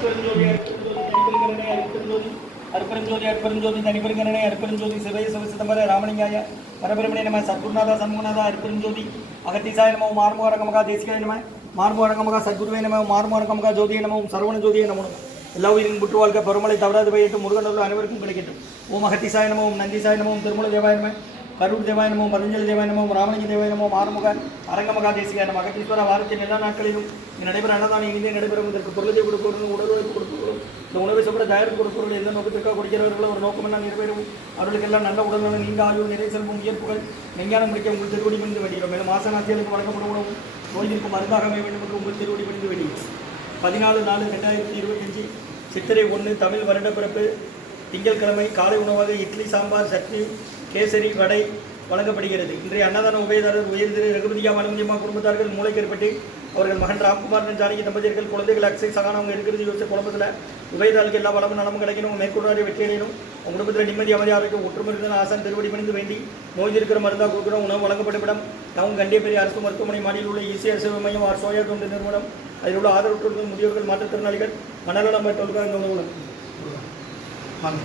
அருப்பெருஞ்சோதி அருப்பெருஞ்சோதி அருப்பெருஞ்சோதி தனிப்பெருங்கரணை அருப்பெருஞ்சோதி சிவய சிவசிதம்பர ராமலிங்காய பரபிரமணே நம சத்குருநாதா சண்முகநாதா அருப்பெருஞ்சோதி அகத்தீசாய நம மார்முகரகமகா தேசிகாய நம மார்முகரகமகா சத்குருவே நம மார்முகரகமகா ஜோதிய நம சரவண ஜோதிய நம எல்லா உயிரின் புற்று வாழ்க்கை பெருமலை தவறாது பயிட்டு முருகனூர் அனைவருக்கும் கிடைக்கட்டும். ஓம் அகத்தீசாய நம ஓம் நந்திசாய நம ஓம் திருமூல தேவாய நம கரூர் தேவாய நமோ பதஞ்சலி தேவாய நமோ ராமலிங்க தேவாய நமோ ஆறுமுக அரங்கமகா தேசிகாய நம அகத்தீஸ்வர வாரத்தின் எல்லா நாட்களிலும் நடைபெற அன்னதானம் இனிதே நடைபெறும். இதற்கு பொருளை கொடுப்பவர்கள் உணர்வு கொடுப்பவர்கள் இந்த உணவை சாப்பிட தயாரிப்பு கொடுப்பவர்கள் எந்த நோக்கத்திற்காக கொடுக்கிறவர்களும் ஒரு நோக்கம் எல்லாம் நிறைவேறும். அவர்களுக்கெல்லாம் நல்ல உடல்நலம் நீண்ட ஆயுள் நிறை செல்வம் உயர்ப்புகள் மெஞ்ஞானம் முடிக்க உங்கள் திருவடி பணிந்து வேண்டுகிறோம். மேலும் மாசநாசிகளுக்கு வழங்கப்படும் உணவும் நோய்களுக்கு மருந்தாக அமைய வேண்டும் என்று உங்கள் திருவடி பணிந்து வேண்டுகிறோம். 14/4/2025 சித்திரை 1 தமிழ் வருட பிறப்பு திங்கட்கிழமை காலை உணவாக இட்லி சாம்பார் சட்னி கேசரி வடை வழங்கப்படுகிறது. இன்றைய அன்னதான உபயதாரர் உயர் திரு ரகுபதியா மலமுதியம்மா குடும்பத்தார்கள் மூளைக்கேற்பட்டு அவர்கள் மகன் ராம்குமார் ஜானகி தம்பதியர்கள் குழந்தைகள் அக்ஷய் சகான அவங்க இருக்கிறது யோசிச்ச குடும்பத்தில் உபயதாளுக்கு எல்லா வளமும் நலமும் கிடைக்கணும். மேற்கொண்டாரி வெற்றியடையணும். உங்கள் குடும்பத்தில் நிம்மதி அமைதி ஆரோக்கியம் ஒற்றுமை இருக்கிற ஆசான் திருவடி பணிந்து வேண்டி நோய் இருக்கிற மருந்தாக கொடுக்குறோம். உணவு வழங்கப்பட்ட இடம் டவுன் கண்டியப்பெரிய அரசு மருத்துவமனை மாடியில் உள்ள ஈசிஆர் சேவை மையம் ஆர் சோயா தொண்டு நிறுவனம். அதில் உள்ள ஆதரவற்றோர்கள் முதியோர்கள் மாற்றுத்திறனாளிகள் மனநலம் பெற்றோர்கள் இந்த உணவு வாங்க.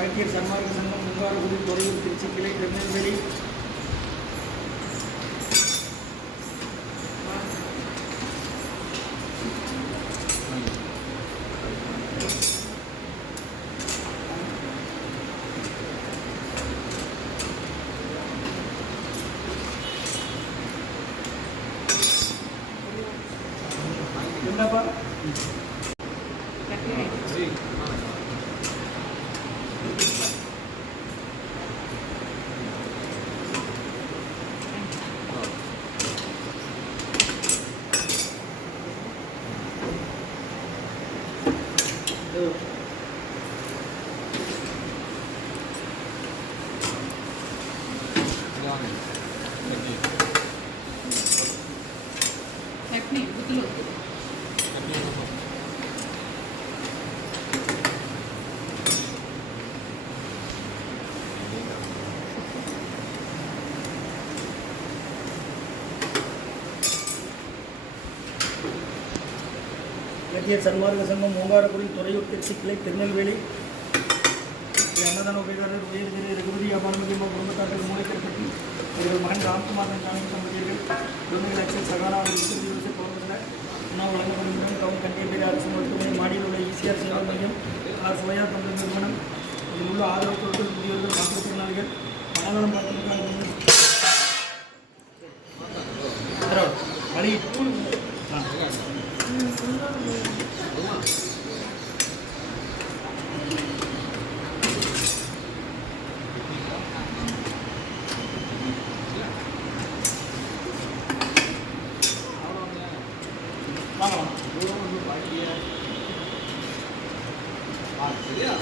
அகத்தியர் சன்மார்க்க சங்கம் முங்காரகுடி துறையூர் திருச்சி கிளை திருநெல்வேலி என்னப்பா அகத்தியர் சன்மார்க்க சங்கம் மூங்காரக்குடி துறையூர் திருச்சி கிளை திருநெல்வேலி அன்னதான உபயதாரர் உயர் திரு ரகுபதியா மலமுதியம்மா குடும்பத்தார்கள் மூளைக்கேற்பட்டு அவர்கள் மகன் ராம்குமார் ஜானகி தம்பதியர்கள் குழந்தைகள் அக்ஷய் சகானா யோசிச்ச குடும்பத்தில் உணவு வழங்கப்படுகின்றன. டவுன் கண்டியப்பேரி அரசு மருத்துவமனை மாடியில் உள்ள ஈசிஆர் சேவை மையம் ஆர் சோயா தொண்டு நிறுவனம். இதில் உள்ள ஆதரவற்றோர்கள் முதியோர்கள் மாற்றுத்திறனாளிகள் மனநலம் பார்த்திருக்காங்க வழி சரியா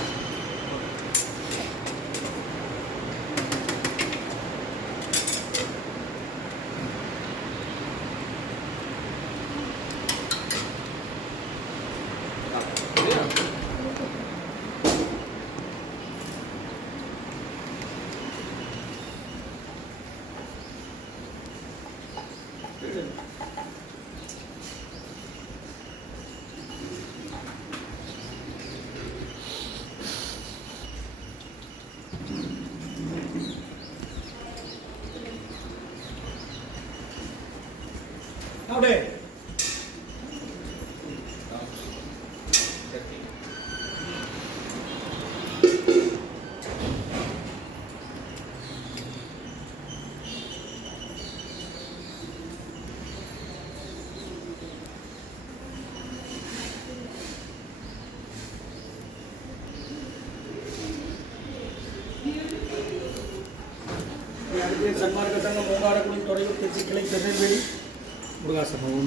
அப்படியே சன்மார்க்க சங்கம் மூங்காரக்குடி துறையூர் திருச்சி கிளை திருநெல்வேலி முருகாசனம்.